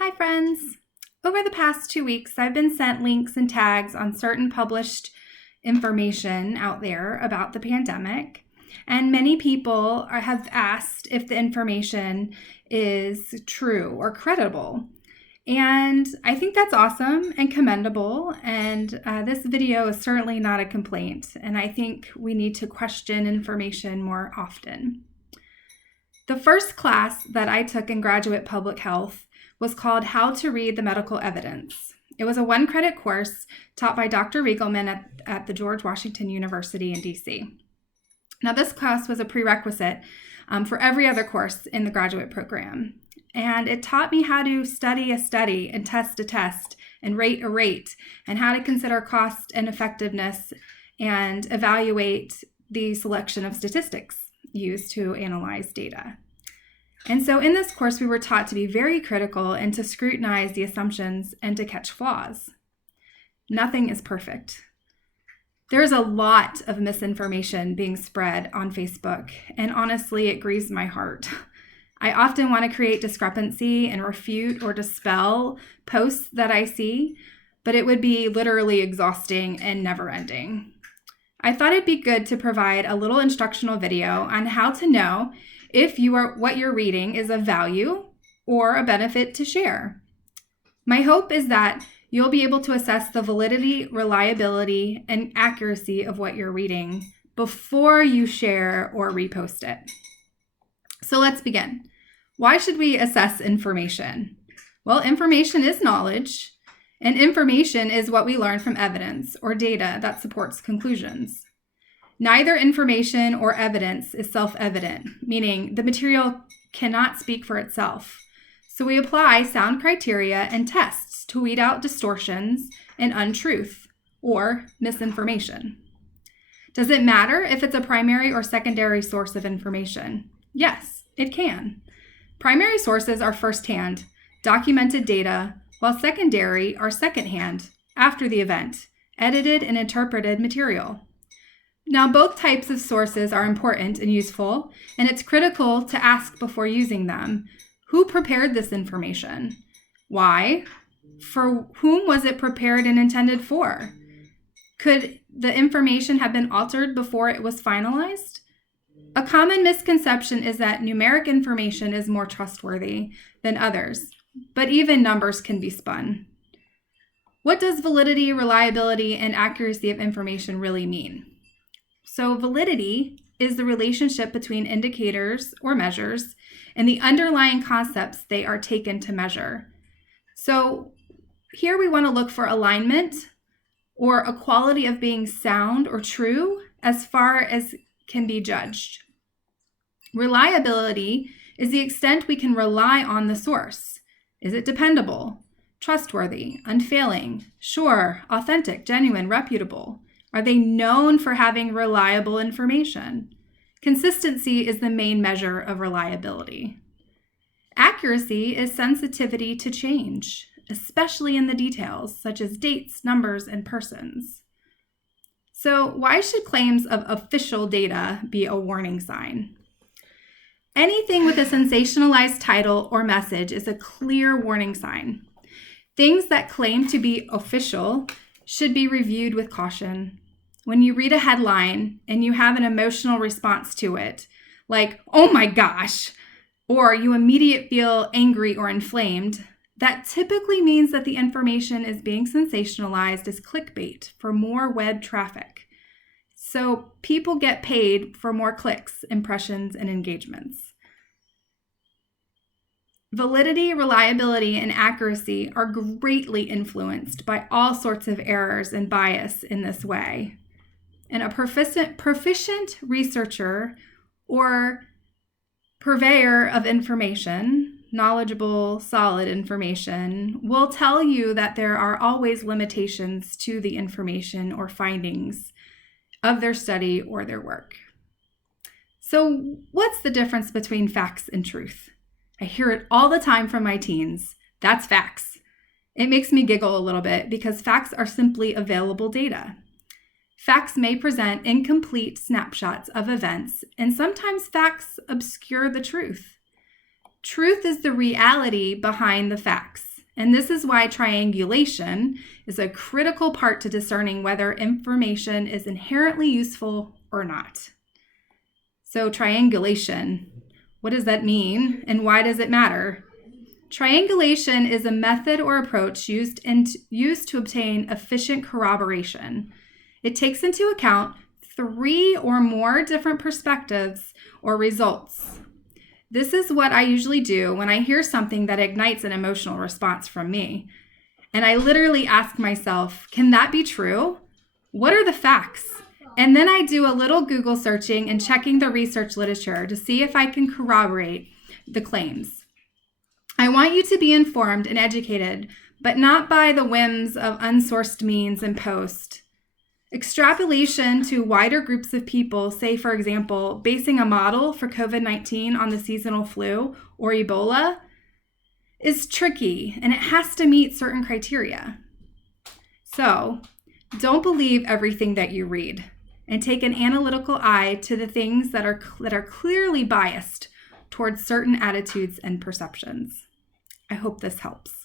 Hi, friends. Over the past 2 weeks, I've been sent links and tags on certain published information out there about the pandemic, and many people have asked if the information is true or credible. And I think that's awesome and commendable, and this video is certainly not a complaint, and I think we need to question information more often. The first class that I took in graduate public health was called How to Read the Medical Evidence. It was a 1-credit course taught by Dr. Riegelman at the George Washington University in DC. Now, this class was a prerequisite for every other course in the graduate program. And it taught me how to study a study and test a test and rate a rate, and how to consider cost and effectiveness and evaluate the selection of statistics used to analyze data. And so in this course, we were taught to be very critical and to scrutinize the assumptions and to catch flaws. Nothing is perfect. There's a lot of misinformation being spread on Facebook, and honestly, it grieves my heart. I often want to create discrepancy and refute or dispel posts that I see, but it would be literally exhausting and never-ending. I thought it'd be good to provide a little instructional video on how to know if what you're reading is of value or a benefit to share. My hope is that you'll be able to assess the validity, reliability, and accuracy of what you're reading before you share or repost it. So let's begin. Why should we assess information? Well, information is knowledge, and information is what we learn from evidence or data that supports conclusions. Neither information or evidence is self-evident, meaning the material cannot speak for itself. So we apply sound criteria and tests to weed out distortions and untruth or misinformation. Does it matter if it's a primary or secondary source of information? Yes, it can. Primary sources are firsthand, documented data, while secondary are secondhand, after the event, edited and interpreted material. Now, both types of sources are important and useful, and it's critical to ask before using them. Who prepared this information? Why? For whom was it prepared and intended for? Could the information have been altered before it was finalized? A common misconception is that numeric information is more trustworthy than others, but even numbers can be spun. What does validity, reliability, and accuracy of information really mean? So validity is the relationship between indicators or measures and the underlying concepts they are taken to measure. So here we want to look for alignment or a quality of being sound or true as far as can be judged. Reliability is the extent we can rely on the source. Is it dependable, trustworthy, unfailing, sure, authentic, genuine, reputable? Are they known for having reliable information? Consistency is the main measure of reliability. Accuracy is sensitivity to change, especially in the details, such as dates, numbers, and persons. So why should claims of official data be a warning sign? Anything with a sensationalized title or message is a clear warning sign. Things that claim to be official should be reviewed with caution. When you read a headline and you have an emotional response to it, like, oh my gosh, or you immediately feel angry or inflamed, that typically means that the information is being sensationalized as clickbait for more web traffic. So people get paid for more clicks, impressions, and engagements. Validity, reliability, and accuracy are greatly influenced by all sorts of errors and bias in this way. And a proficient researcher or purveyor of information, knowledgeable, solid information, will tell you that there are always limitations to the information or findings of their study or their work. So what's the difference between facts and truth? I hear it all the time from my teens. That's facts. It makes me giggle a little bit because facts are simply available data. Facts may present incomplete snapshots of events, and sometimes facts obscure the truth. Truth is the reality behind the facts. And this is why triangulation is a critical part to discerning whether information is inherently useful or not. So triangulation, what does that mean and why does it matter? Triangulation is a method or approach used to obtain efficient corroboration. It takes into account 3 or more different perspectives or results. This is what I usually do when I hear something that ignites an emotional response from me. And I literally ask myself, can that be true? What are the facts? And then I do a little Google searching and checking the research literature to see if I can corroborate the claims. I want you to be informed and educated, but not by the whims of unsourced means and posts. Extrapolation to wider groups of people, say, for example, basing a model for COVID-19 on the seasonal flu or Ebola, is tricky and it has to meet certain criteria. So, don't believe everything that you read and take an analytical eye to the things that are clearly biased towards certain attitudes and perceptions. I hope this helps.